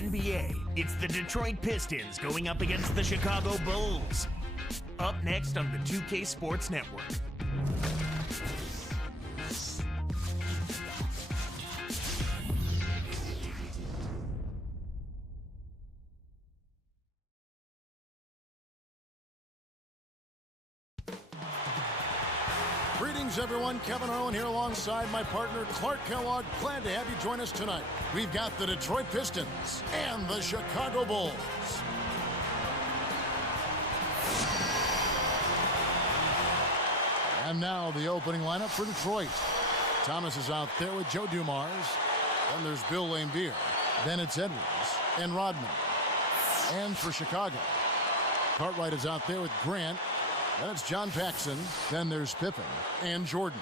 NBA, it's the Detroit Pistons going up against the Chicago Bulls. Up next on the 2K Sports Network. Greetings, everyone. Kevin Harlan here alongside my partner, Clark Kellogg. Glad to have you join us tonight. We've got the Detroit Pistons and the Chicago Bulls. And now the opening lineup for Detroit. Thomas is out there with Joe Dumars. Then there's Bill Laimbeer. Then it's Edwards and Rodman. And for Chicago, Cartwright is out there with Grant. Then it's John Paxson. Then there's Pippen and Jordan.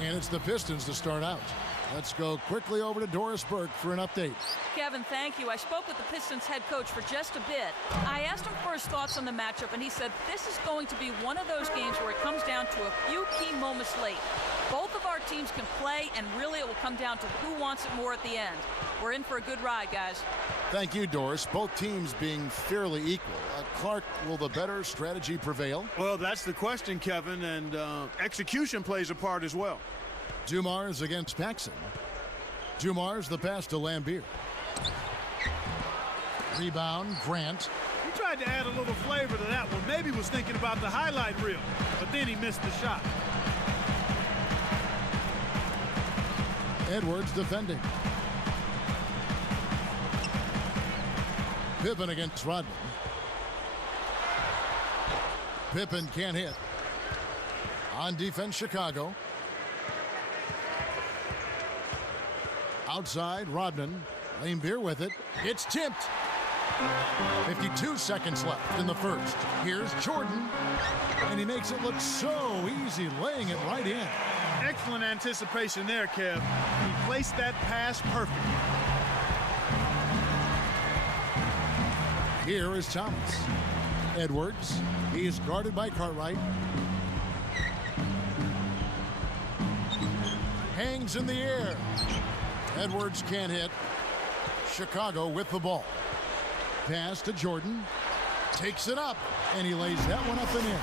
And it's the Pistons to start out. Let's go quickly over to Doris Burke for an update. Kevin, thank you. I spoke with the Pistons head coach for just a bit. I asked him for his thoughts on the matchup, and he said this is going to be one of those games where it comes down to a few key moments late. Both of our teams can play, and really it will come down to who wants it more at the end. We're in for a good ride, guys. Thank you, Doris. Both teams being fairly equal. Clark, will the better strategy prevail? Well, that's the question, Kevin, and execution plays a part as well. Dumars against Paxson. Dumars the pass to Laimbeer. Rebound, Grant. He tried to add a little flavor to that one. Maybe was thinking about the highlight reel, but then he missed the shot. Edwards defending. Pippen against Rodman. Pippen can't hit. On defense, Chicago. Outside, Rodman. Laimbeer with it. It's tipped. 52 seconds left in the first. Here's Jordan. And he makes it look so easy, laying it right in. Excellent anticipation there, Kev. He placed that pass perfectly. Here is Thomas. Edwards. He's guarded by Cartwright. Hangs in the air. Edwards can't hit. Chicago with the ball. Pass to Jordan. Takes it up. And he lays that one up and in.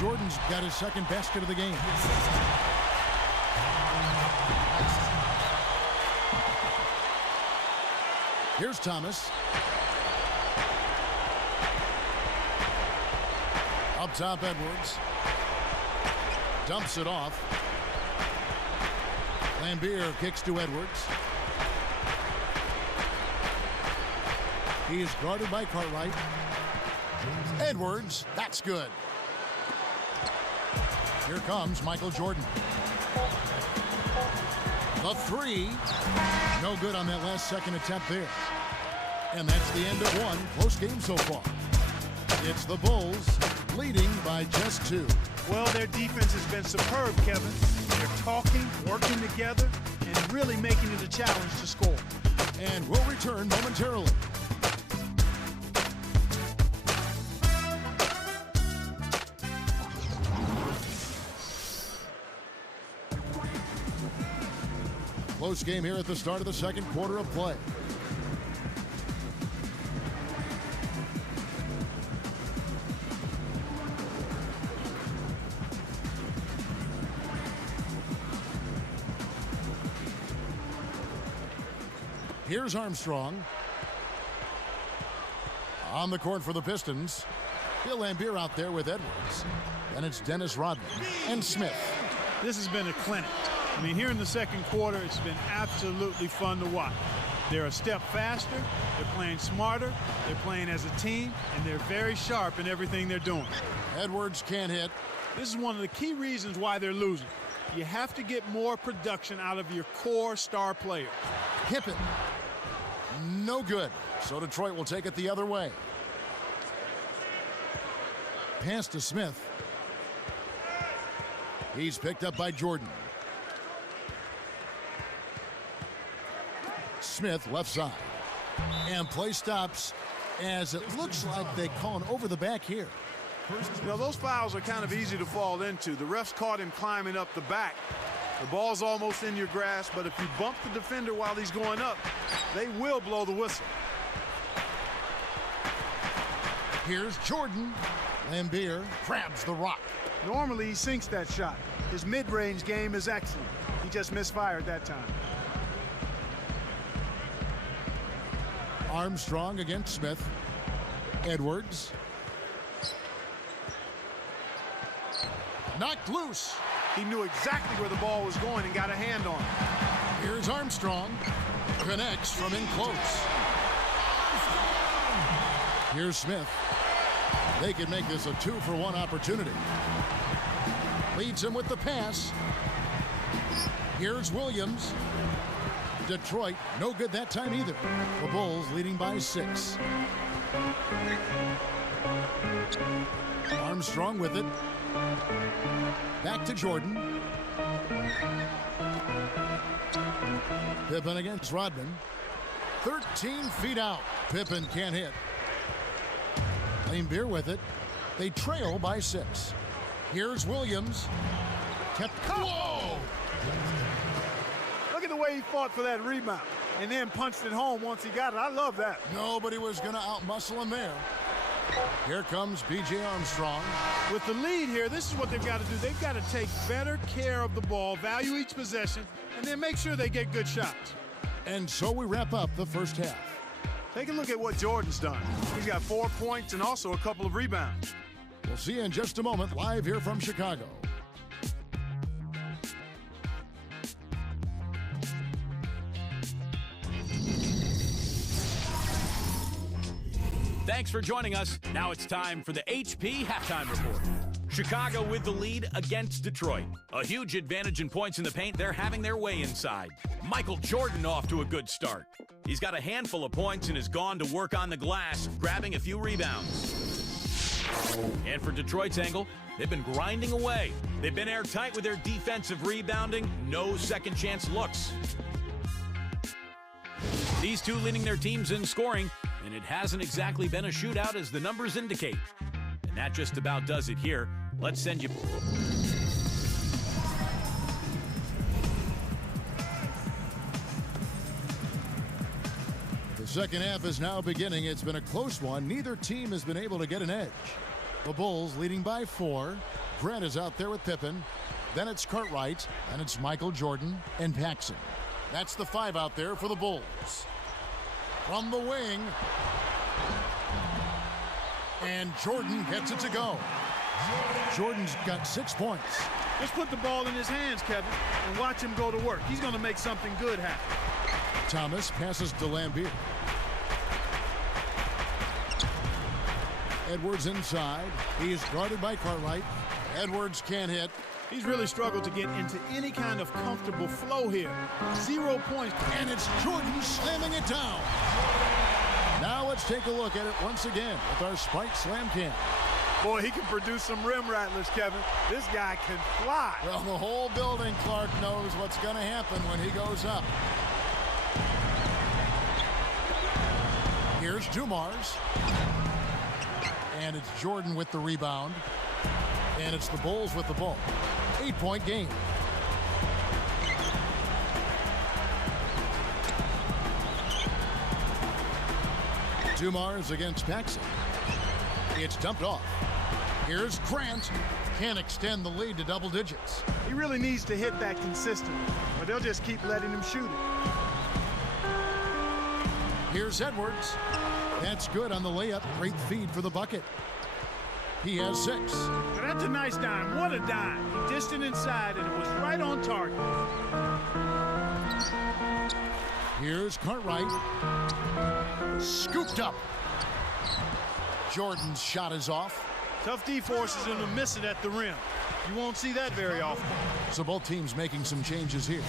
Jordan's got his second basket of the game. Here's Thomas. Up top, Edwards. Dumps it off. Laimbeer kicks to Edwards. He is guarded by Cartwright. Edwards, that's good. Here comes Michael Jordan. The three. No good on that last second attempt there. And that's the end of one. Close game so far. It's the Bulls leading by just 2. Well, their defense has been superb, Kevin. They're talking, working together, and really making it a challenge to score. And we'll return momentarily. Close game here at the start of the second quarter of play. Here's Armstrong. On the court for the Pistons. Bill Laimbeer out there with Edwards. And it's Dennis Rodman and Smith. This has been a clinic. I mean, here in the second quarter, it's been absolutely fun to watch. They're a step faster, they're playing smarter, they're playing as a team, and they're very sharp in everything they're doing. Edwards can't hit. This is one of the key reasons why they're losing. You have to get more production out of your core star players. Pippen. No good. So Detroit will take it the other way. Pass to Smith. He's picked up by Jordan. Smith left side. And play stops as it looks like they call an over the back here. You know, those fouls are kind of easy to fall into. The refs caught him climbing up the back. The ball's almost in your grasp, but if you bump the defender while he's going up, they will blow the whistle. Here's Jordan. Lambier grabs the rock. Normally he sinks that shot. His mid-range game is excellent. He just misfired that time. Armstrong against Smith. Edwards. Knocked loose. He knew exactly where the ball was going and got a hand on it. Here's Armstrong. Connects from in close. Here's Smith. They could make this a 2-for-1 opportunity. Leads him with the pass. Here's Williams. Detroit, no good that time either. The Bulls leading by 6. Armstrong with it. Back to Jordan. Pippen against Rodman. 13 feet out. Pippen can't hit. Lambier with it. They trail by 6. Here's Williams. Kept. Whoa! Look at the way he fought for that rebound and then punched it home once he got it. I love that. Nobody was going to outmuscle him there. Here comes B.J. Armstrong. With the lead here, this is what they've got to do. They've got to take better care of the ball, value each possession, and then make sure they get good shots. And so we wrap up the first half. Take a look at what Jordan's done. He's got 4 points and also a couple of rebounds. We'll see you in just a moment, live here from Chicago. Thanks for joining us. Now it's time for the HP Halftime Report. Chicago with the lead against Detroit. A huge advantage in points in the paint. They're having their way inside. Michael Jordan off to a good start. He's got a handful of points and has gone to work on the glass, grabbing a few rebounds. And for Detroit's angle, they've been grinding away. They've been airtight with their defensive rebounding. No second chance looks. These two leading their teams in scoring, and it hasn't exactly been a shootout as the numbers indicate. And that just about does it here. Let's send you... The second half is now beginning. It's been a close one. Neither team has been able to get an edge. The Bulls leading by 4. Grant is out there with Pippen. Then it's Cartwright. And it's Michael Jordan and Paxson. That's the 5 out there for the Bulls. From the wing. And Jordan gets it to go. Jordan's got 6 points. Just put the ball in his hands, Kevin, and watch him go to work. He's going to make something good happen. Thomas passes to Lambier. Edwards inside. He's guarded by Cartwright. Edwards can't hit. He's really struggled to get into any kind of comfortable flow here. 0 points. And it's Jordan slamming it down. Now let's take a look at it once again with our Spike Slam Cam. Boy, he can produce some rim rattlers, Kevin. This guy can fly. Well, the whole building, Clark, knows what's going to happen when he goes up. Here's Dumars. And it's Jordan with the rebound. And it's the Bulls with the ball. 8-point game. Dumars against Paxson. It's dumped off. Here's Grant. Can't extend the lead to double digits. He really needs to hit that consistently, or they'll just keep letting him shoot it. Here's Edwards. That's good on the layup. Great feed for the bucket. He has 6. But that's a nice dime. What a dime. He dished it inside, and it was right on target. Here's Cartwright. Scooped up. Jordan's shot is off. Tough D forces him to miss it at the rim. You won't see that very often. So both teams making some changes here.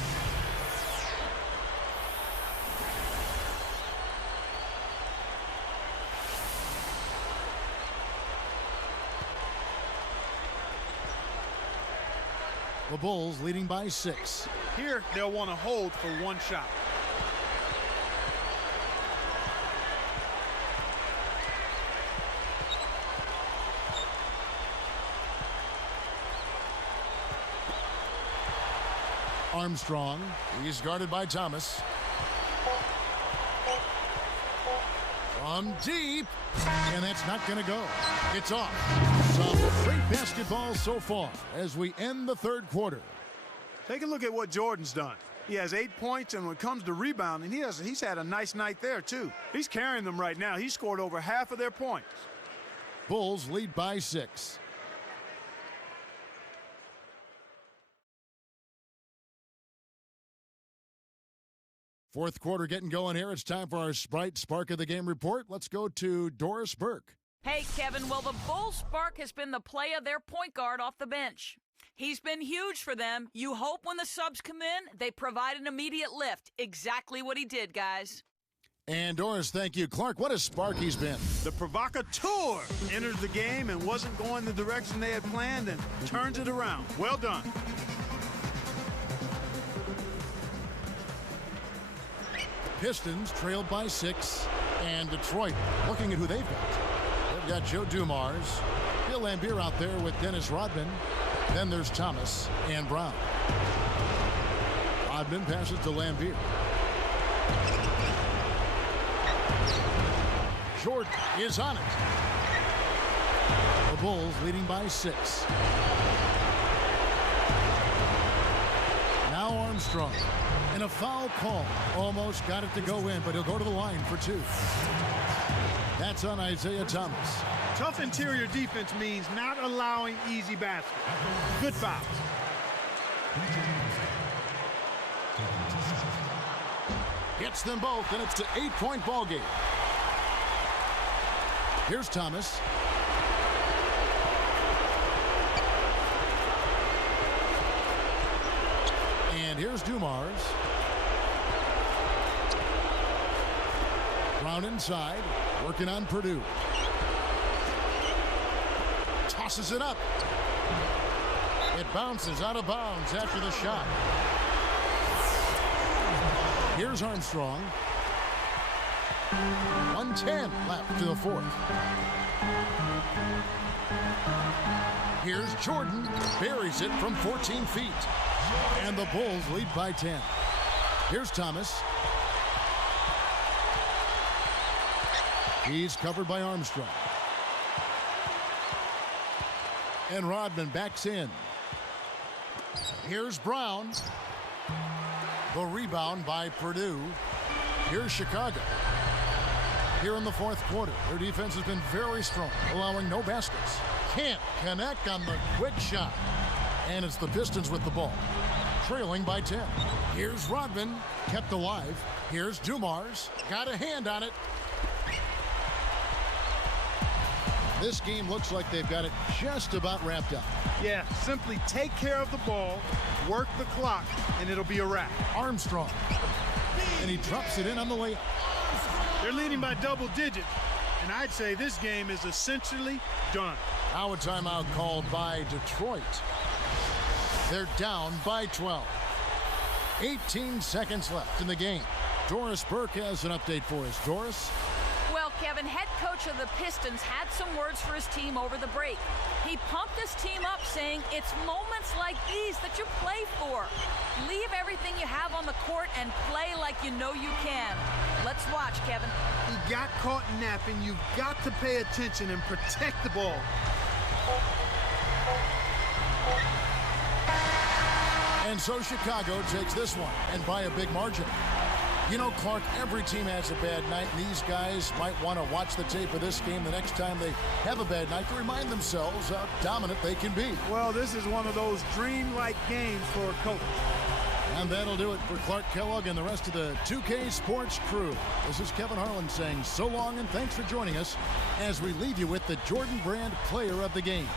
The Bulls leading by 6. Here, they'll want to hold for one shot. Armstrong, he's guarded by Thomas. From deep, and that's not going to go. It's off. Some great basketball so far as we end the third quarter. Take a look at what Jordan's done. He has 8 points, and when it comes to rebounding, he's had a nice night there, too. He's carrying them right now. He scored over half of their points. Bulls lead by 6. Fourth quarter getting going here. It's time for our Sprite Spark of the Game report. Let's go to Doris Burke. Hey, Kevin. Well, the Bulls' spark has been the play of their point guard off the bench. He's been huge for them. You hope when the subs come in, they provide an immediate lift. Exactly what he did, guys. And Doris, thank you. Clark, what a spark he's been. The provocateur enters the game and wasn't going the direction they had planned and turns it around. Well done. Pistons trailed by 6. And Detroit looking at who they've got. They've got Joe Dumars. Bill Laimbeer out there with Dennis Rodman. Then there's Thomas and Brown. Rodman passes to Laimbeer. Jordan is on it. The Bulls leading by 6. Now Armstrong. And a foul call. Almost got it to go in, but he'll go to the line for 2. That's on Isaiah Thomas. Tough interior defense means not allowing easy baskets. Good fouls. Hits them both, and it's an 8-point ball game. Here's Thomas. And here's Dumars. Brown inside, working on Purdue. Tosses it up. It bounces out of bounds after the shot. Here's Armstrong. 1:10 left to the fourth. Here's Jordan. Buries it from 14 feet. And the Bulls lead by 10. Here's Thomas. He's covered by Armstrong. And Rodman backs in. Here's Brown. The rebound by Purdue. Here's Chicago. Here in the fourth quarter, their defense has been very strong, allowing no baskets. Can't connect on the quick shot. And it's the Pistons with the ball, trailing by 10. Here's Rodman, kept alive. Here's Dumars, got a hand on it. This game looks like they've got it just about wrapped up. Yeah, simply take care of the ball, work the clock, and it'll be a wrap. Armstrong, and he drops it in on the layup. They're leading by double digits, and I'd say this game is essentially done. Now a timeout called by Detroit. They're down by 12. 18 seconds left in the game. Doris Burke has an update for us. Doris? Well, Kevin, head coach of the Pistons had some words for his team over the break. He pumped his team up, saying, "It's moments like these that you play for. Leave everything you have on the court and play like you know you can." Let's watch, Kevin. He got caught napping. You've got to pay attention and protect the ball. And so Chicago takes this one, and by a big margin. You know, Clark, every team has a bad night, and these guys might want to watch the tape of this game the next time they have a bad night to remind themselves how dominant they can be. Well, this is one of those dreamlike games for a coach. And that'll do it for Clark Kellogg and the rest of the 2K Sports crew. This is Kevin Harlan saying so long and thanks for joining us as we leave you with the Jordan Brand Player of the Game.